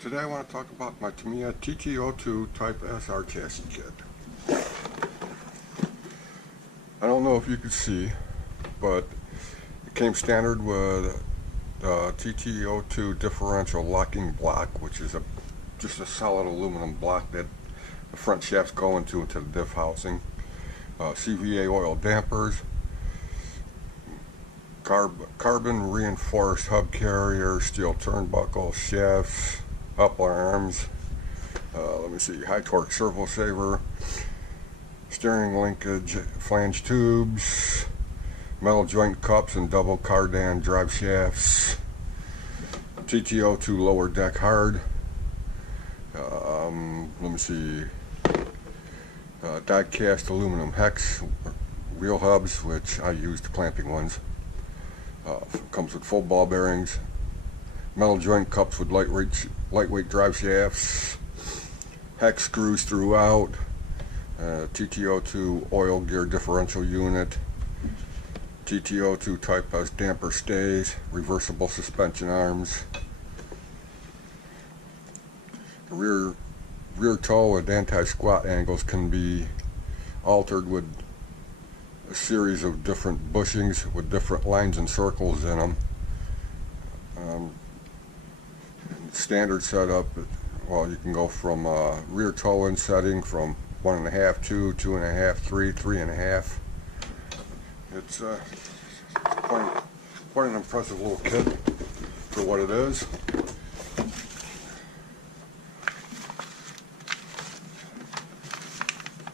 Today I want to talk about my Tamiya TT-02 Type SR chassis kit. I don't know if you can see, but it came standard with the TT-02 differential locking block, which is just a solid aluminum block that the front shafts go into the diff housing. CVA oil dampers, carbon reinforced hub carrier, steel turnbuckle shafts, up arms, let me see, high torque servo saver, steering linkage flange tubes, metal joint cups and double cardan drive shafts, TT-02 lower deck hard, let me see, die cast aluminum hex wheel hubs, which I used clamping ones. Comes with full ball bearings, metal joint cups with lightweight drive shafts, hex screws throughout, TT-02 oil gear differential unit, TT-02 Type S damper stays, reversible suspension arms, rear toe and anti-squat angles can be altered with a series of different bushings with different lines and circles in them. Standard setup, well, you can go from rear toe in setting from 1.5, 2, 2.5, 3, 3.5. It's quite an impressive little kit for what it is.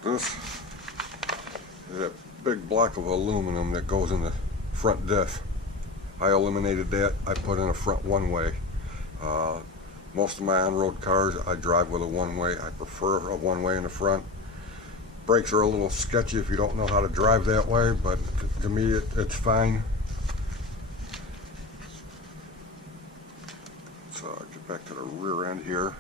This is a big block of aluminum that goes in the front diff. I eliminated that. I put in a front one-way. Most of my on-road cars I drive with a one-way. I prefer a one-way in the front. Brakes are a little sketchy if you don't know how to drive that way, but to me it's fine. So I'll get back to the rear end here.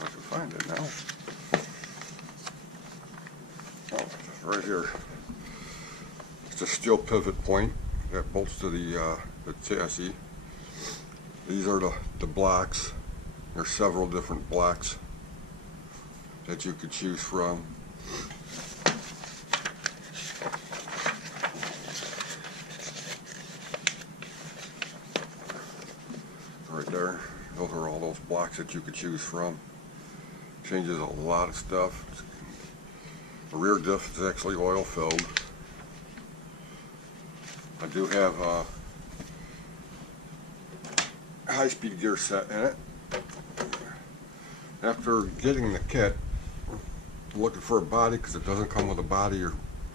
I can find it now. Oh, it's right here. It's a steel pivot point that bolts to the chassis. These are the blocks. There's several different blocks that you could choose from. Right there, those are all those blocks that you could choose from. Changes a lot of stuff. The rear diff is actually oil filled. I do have a high-speed gear set in it. After getting the kit, looking for a body, because it doesn't come with a body or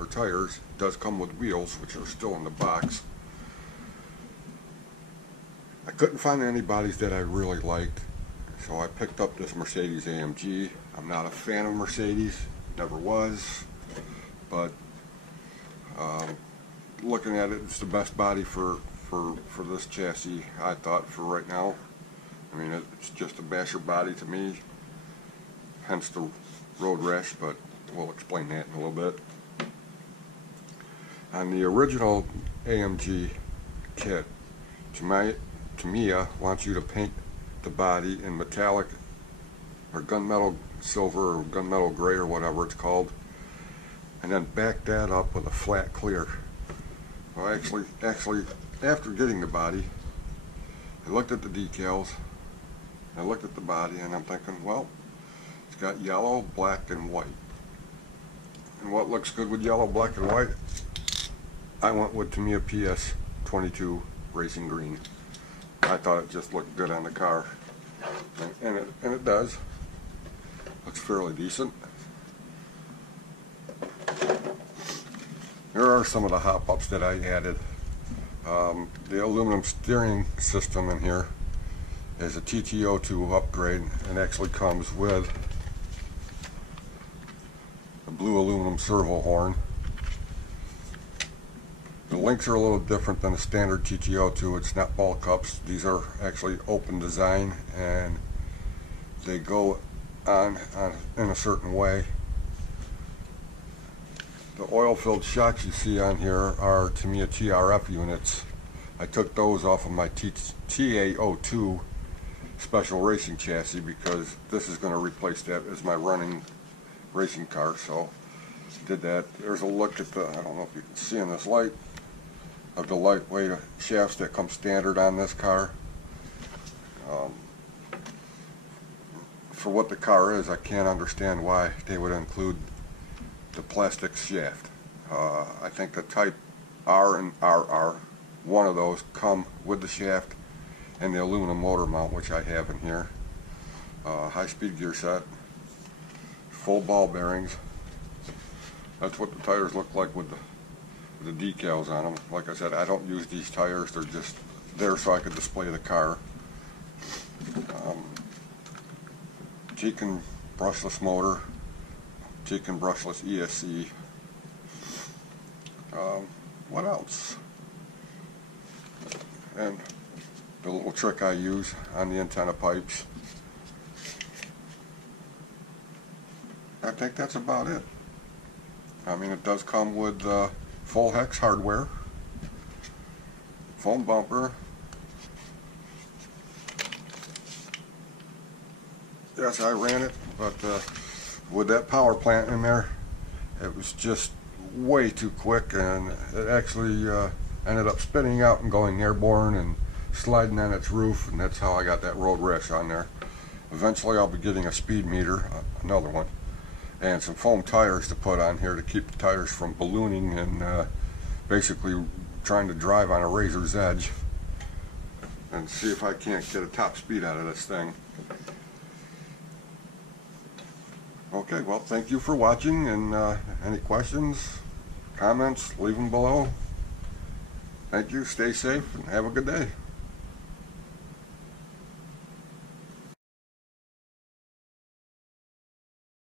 tires. It does come with wheels, which are still in the box. I couldn't find any bodies that I really liked, so I picked up this Mercedes AMG. I'm not a fan of Mercedes, never was, but looking at it, it's the best body for this chassis, I thought, for right now. I mean, it's just a basher body to me, hence the road rash, but we'll explain that in a little bit. On the original AMG kit, Tamiya wants you to paint the body in metallic or gunmetal silver or gunmetal gray or whatever it's called, and then back that up with a flat clear. Well, actually, after getting the body, I looked at the decals, I looked at the body, and I'm thinking, well, it's got yellow, black, and white. And what looks good with yellow, black, and white? I went with Tamiya PS22 Racing Green. I thought it just looked good on the car, and it does. Looks fairly decent. Here are some of the hop-ups that I added. The aluminum steering system in here is a TT-02 upgrade, and actually comes with a blue aluminum servo horn. The links are a little different than a standard TT-02. It's not ball cups. These are actually open design, and they go on in a certain way. The oil-filled shocks you see on here are Tamiya TRF units. I took those off of my TT-02 special racing chassis because this is going to replace that as my running racing car. So did that. There's a look at the, I don't know if you can see in this light, of the lightweight shafts that come standard on this car. For what the car is, I can't understand why they would include the plastic shaft. I think the Type R and RR, one of those, come with the shaft and the aluminum motor mount, which I have in here. High-speed gear set, full ball bearings. That's what the tires look like with the decals on them. Like I said, I don't use these tires, they're just there so I could display the car. Tekin brushless motor, Tekin brushless ESC. What else? And the little trick I use on the antenna pipes. I think that's about it. I mean, it does come with full hex hardware, foam bumper. Yes, I ran it, but with that power plant in there, it was just way too quick, and it actually ended up spinning out and going airborne and sliding on its roof, and that's how I got that road rash on there. Eventually I'll be getting a speed meter, another one, and some foam tires to put on here to keep the tires from ballooning and basically trying to drive on a razor's edge, and see if I can't get a top speed out of this thing. Okay, well, thank you for watching, and any questions, comments, leave them below. Thank you, stay safe, and have a good day.